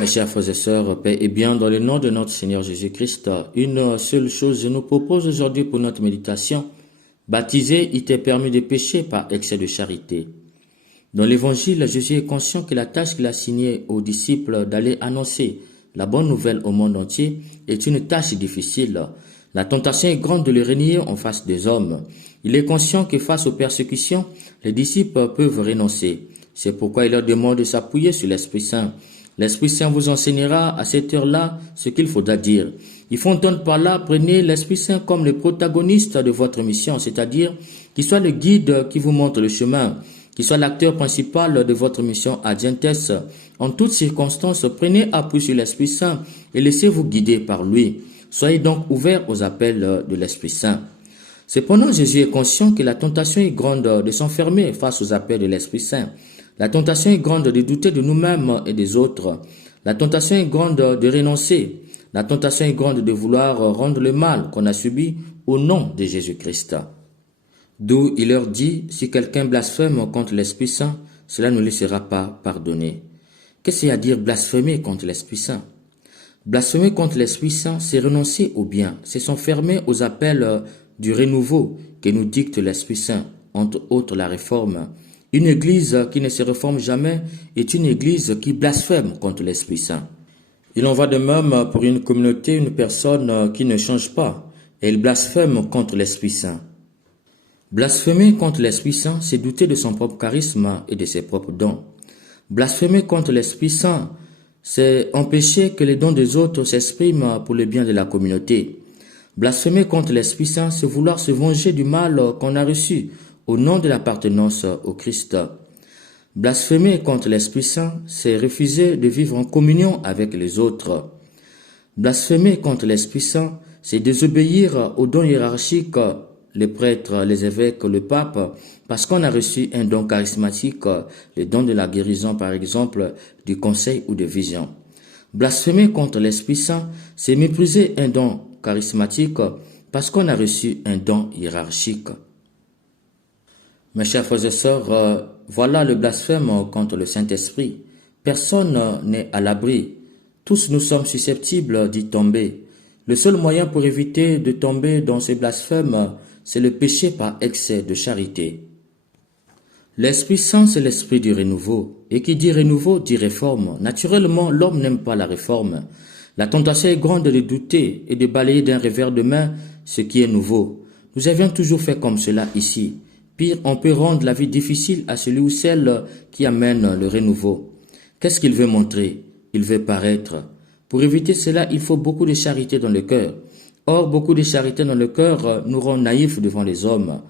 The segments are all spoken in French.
Mes chers frères et sœurs, paix et bien dans le nom de notre Seigneur Jésus-Christ, une seule chose je nous propose aujourd'hui pour notre méditation. Baptisé, il t'est permis de pécher par excès de charité. Dans l'évangile, Jésus est conscient que la tâche qu'il a signée aux disciples d'aller annoncer la bonne nouvelle au monde entier est une tâche difficile. La tentation est grande de le renier en face des hommes. Il est conscient que face aux persécutions, les disciples peuvent renoncer. C'est pourquoi il leur demande de s'appuyer sur l'Esprit Saint. L'Esprit Saint vous enseignera à cette heure-là ce qu'il faudra dire. Il faut entendre par là, prenez l'Esprit Saint comme le protagoniste de votre mission, c'est-à-dire qu'il soit le guide qui vous montre le chemin, qu'il soit l'acteur principal de votre mission à Dientes. En toutes circonstances, prenez appui sur l'Esprit Saint et laissez-vous guider par lui. Soyez donc ouverts aux appels de l'Esprit Saint. Cependant, Jésus est conscient que la tentation est grande de s'enfermer face aux appels de l'Esprit Saint. La tentation est grande de douter de nous-mêmes et des autres. La tentation est grande de renoncer. La tentation est grande de vouloir rendre le mal qu'on a subi au nom de Jésus-Christ. D'où il leur dit, si quelqu'un blasphème contre l'Esprit Saint, cela ne lui sera pas pardonné. Qu'est-ce qu'il y a à dire blasphémer contre l'Esprit Saint? Blasphémer contre l'Esprit Saint, c'est renoncer au bien, c'est s'enfermer aux appels du renouveau que nous dicte l'Esprit Saint, entre autres la réforme. Une église qui ne se réforme jamais est une église qui blasphème contre l'Esprit Saint. Il en va de même pour une communauté, une personne qui ne change pas, et elle blasphème contre l'Esprit Saint. Blasphémer contre l'Esprit Saint, c'est douter de son propre charisme et de ses propres dons. Blasphémer contre l'Esprit Saint, c'est empêcher que les dons des autres s'expriment pour le bien de la communauté. Blasphémer contre l'Esprit Saint, c'est vouloir se venger du mal qu'on a reçu au nom de l'appartenance au Christ. Blasphémer contre l'Esprit Saint, c'est refuser de vivre en communion avec les autres. Blasphémer contre l'Esprit Saint, c'est désobéir aux dons hiérarchiques, les prêtres, les évêques, le pape, parce qu'on a reçu un don charismatique, le don de la guérison par exemple, du conseil ou de vision. Blasphémer contre l'Esprit Saint, c'est mépriser un don charismatique parce qu'on a reçu un don hiérarchique. Mes chers frères et sœurs, voilà le blasphème contre le Saint-Esprit. Personne n'est à l'abri. Tous nous sommes susceptibles d'y tomber. Le seul moyen pour éviter de tomber dans ces blasphèmes, c'est le péché par excès de charité. L'Esprit Saint, c'est l'esprit du renouveau. Et qui dit renouveau, dit réforme. Naturellement, l'homme n'aime pas la réforme. La tentation est grande de douter et de balayer d'un revers de main ce qui est nouveau. Nous avions toujours fait comme cela ici. Pire, on peut rendre la vie difficile à celui ou celle qui amène le renouveau. Qu'est-ce qu'il veut montrer? Il veut paraître. Pour éviter cela, il faut beaucoup de charité dans le cœur. Or, beaucoup de charité dans le cœur nous rend naïfs devant les hommes.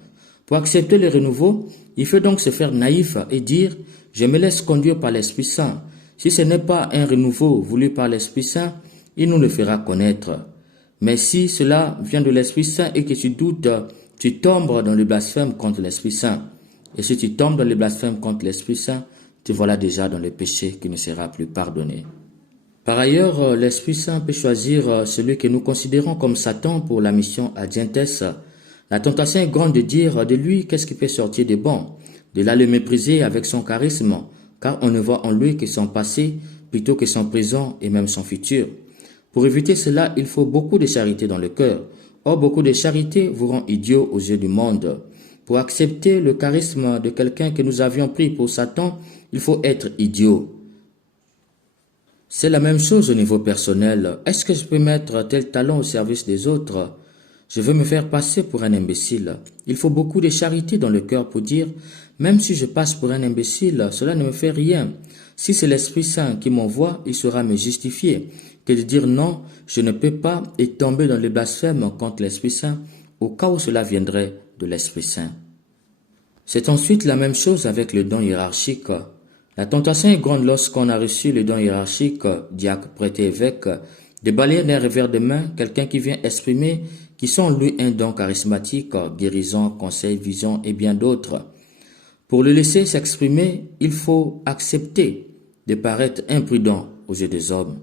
Pour accepter le renouveau, il faut donc se faire naïf et dire « Je me laisse conduire par l'Esprit Saint ». Si ce n'est pas un renouveau voulu par l'Esprit Saint, il nous le fera connaître. Mais si cela vient de l'Esprit Saint et que tu doutes, tu tombes dans le blasphème contre l'Esprit Saint. Et si tu tombes dans le blasphème contre l'Esprit Saint, te voilà déjà dans le péché qui ne sera plus pardonné. Par ailleurs, l'Esprit Saint peut choisir celui que nous considérons comme Satan pour la mission à Dientes. La tentation est grande de dire de lui qu'est-ce qui peut sortir de bon, de là le mépriser avec son charisme, car on ne voit en lui que son passé plutôt que son présent et même son futur. Pour éviter cela, il faut beaucoup de charité dans le cœur. Or, beaucoup de charité vous rend idiot aux yeux du monde. Pour accepter le charisme de quelqu'un que nous avions pris pour Satan, il faut être idiot. C'est la même chose au niveau personnel. Est-ce que je peux mettre tel talent au service des autres? Je veux me faire passer pour un imbécile. Il faut beaucoup de charité dans le cœur pour dire, même si je passe pour un imbécile, cela ne me fait rien. Si c'est l'Esprit Saint qui m'envoie, il saura me justifier. Que de dire non, je ne peux pas et tomber dans le blasphème contre l'Esprit Saint, au cas où cela viendrait de l'Esprit Saint. C'est ensuite la même chose avec le don hiérarchique. La tentation est grande lorsqu'on a reçu le don hiérarchique, diacre, prêtre, évêque, de balayer d'un revers de main quelqu'un qui vient exprimer qui sont en lui un don charismatique, guérison, conseil, vision et bien d'autres. Pour le laisser s'exprimer, il faut accepter de paraître imprudent aux yeux des hommes.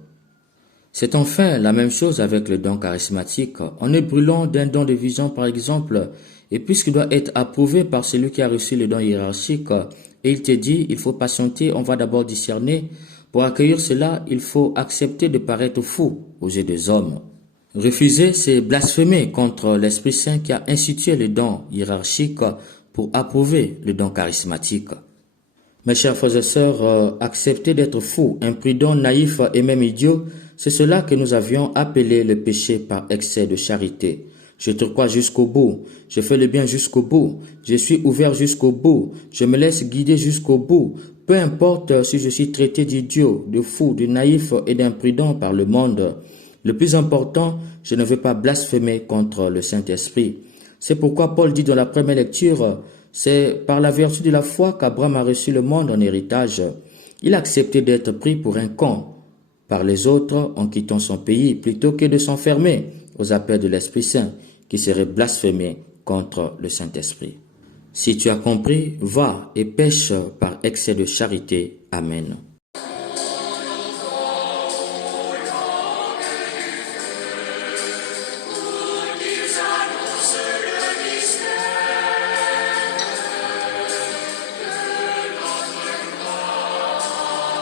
C'est enfin la même chose avec le don charismatique. On est brûlant d'un don de vision par exemple, et puisqu'il doit être approuvé par celui qui a reçu le don hiérarchique, et il te dit, il faut patienter, on va d'abord discerner, Pour accueillir cela, il faut accepter de paraître fou aux yeux des hommes. Refuser, c'est blasphémer contre l'Esprit Saint qui a institué le don hiérarchique pour approuver le don charismatique. Mes chers frères et sœurs, accepter d'être fou, imprudent, naïf et même idiot, c'est cela que nous avions appelé le péché par excès de charité. Je te crois jusqu'au bout, je fais le bien jusqu'au bout, je suis ouvert jusqu'au bout, je me laisse guider jusqu'au bout. Peu importe si je suis traité d'idiot, de fou, de naïf et d'imprudent par le monde. Le plus important, je ne veux pas blasphémer contre le Saint-Esprit. C'est pourquoi Paul dit dans la première lecture, c'est par la vertu de la foi qu'Abraham a reçu le monde en héritage. Il a accepté d'être pris pour un con par les autres en quittant son pays plutôt que de s'enfermer aux appels de l'Esprit Saint qui serait blasphémé contre le Saint-Esprit. Si tu as compris, va et pêche par excès de charité. Amen.